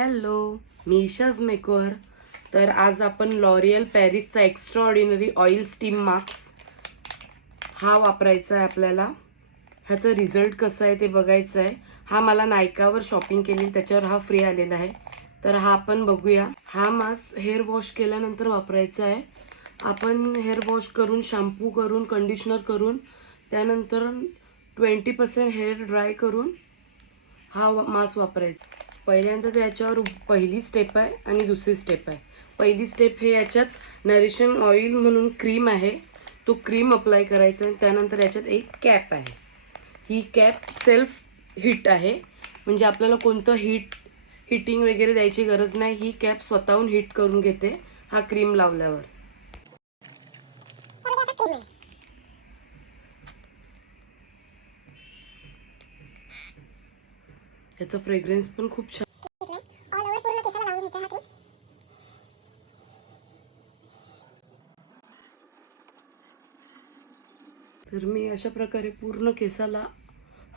Hello, मी Isha's maker. तर आज आपण लॉरियल पॅरिसचा extraordinary oil steam mask हा वापरायचा आहे आपल्याला. ह्याचा रिझल्ट कसा आहे ते बघायचं आहे. हा मला नायकावर शॉपिंग केली त्याच्यावर हा फ्री आलेला आहे. तर हा आपण बघूया. हा मास्क हेअर वॉश केल्यानंतर वापरायचा आहे. आपण हेअर वॉश करून, शॅम्पू करून, कंडिशनर करून, त्यानंतर 20% हेअर ड्राय करून हा मास्क वापरायचा. पहिल्यांदा त्याच्यावर पहिली स्टेप आहे आणि दुसरी स्टेप आहे. पहिली स्टेप हे याच्यात नरिशिंग ऑइल म्हणून क्रीम आहे, तो क्रीम अप्लाय करायचा आहे. त्यानंतर याच्यात एक कॅप आहे. ही कॅप सेल्फ हीट आहे, म्हणजे आपल्याला कोणतं हिटिंग वगैरे द्यायची गरज नाही. ही कॅप स्वतःहून हीट करून घेते हा क्रीम लावल्यावर. याचा फ्रेग्रन्स पण खूप छान. तर मी अशा प्रकारे पूर्ण केसाला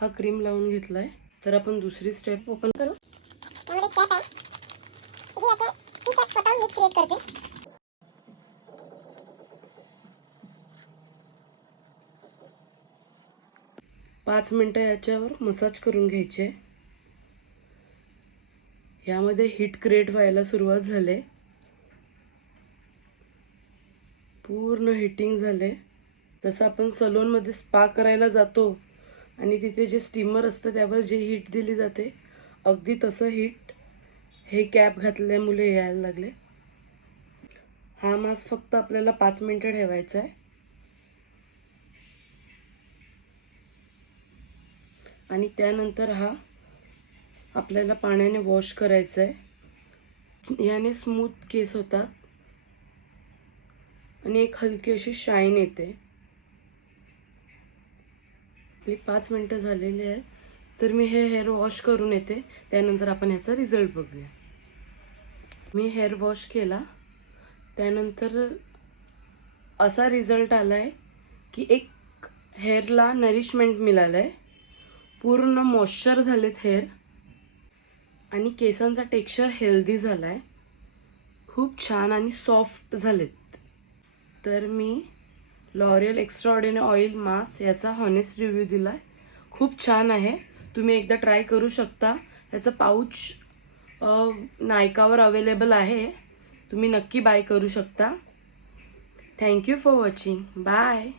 हा क्रीम लावून घेतलाय. तर आपण दुसरी स्टेप ओपन करू. त्यामध्ये कॅप आहे जी याच्या ती कॅप स्वतःहून हीट क्रिएट करते. पाच मिनिटं याच्यावर मसाज करून घ्यायचे. यामध्ये हीट क्रिएट व्हायला सुरुवात झाले, पूर्ण हीटिंग झाले. जसं आपण सलूनमध्ये स्पा करायला जातो आणि तिथे जे स्टीमर असतं त्यावर जे हीट दिली जाते, अगदी तसं हीट हे कॅप घातल्यामुळे यायला लागले. हा मास्क फक्त आपल्याला 5 मिनिटं ठेवायचा आहे आणि त्यानंतर हा आपल्याला पाण्याने वॉश करायचा आहे. याने स्मूथ केस होतात आणि एक हलकी अशी शाईन येते. आपली 5 मिनिटं झालेली आहे. तर मी हे हेअर वॉश करून येते, त्यानंतर आपण ह्याचा रिझल्ट बघूया. मी हेअर वॉश केला, त्यानंतर असा रिझल्ट आला आहे की एक हेअरला नरिशमेंट मिळालं आहे, पूर्ण मॉइश्चर झालेत हेअर आणि केसांचा टेक्स्चर हेल्दी झाला आहे, खूप छान आणि सॉफ्ट झालेत. तर मी L'Oreal extraordinary oil mask याचा हॉनेस्ट रिव्ह्यू दिला आहे. खूप छान आहे, तुम्ही एकदा ट्राय करू शकता. याचं पाऊच नायकावर अवेलेबल आहे, तुम्ही नक्की बाय करू शकता. Thank you for watching. बाय.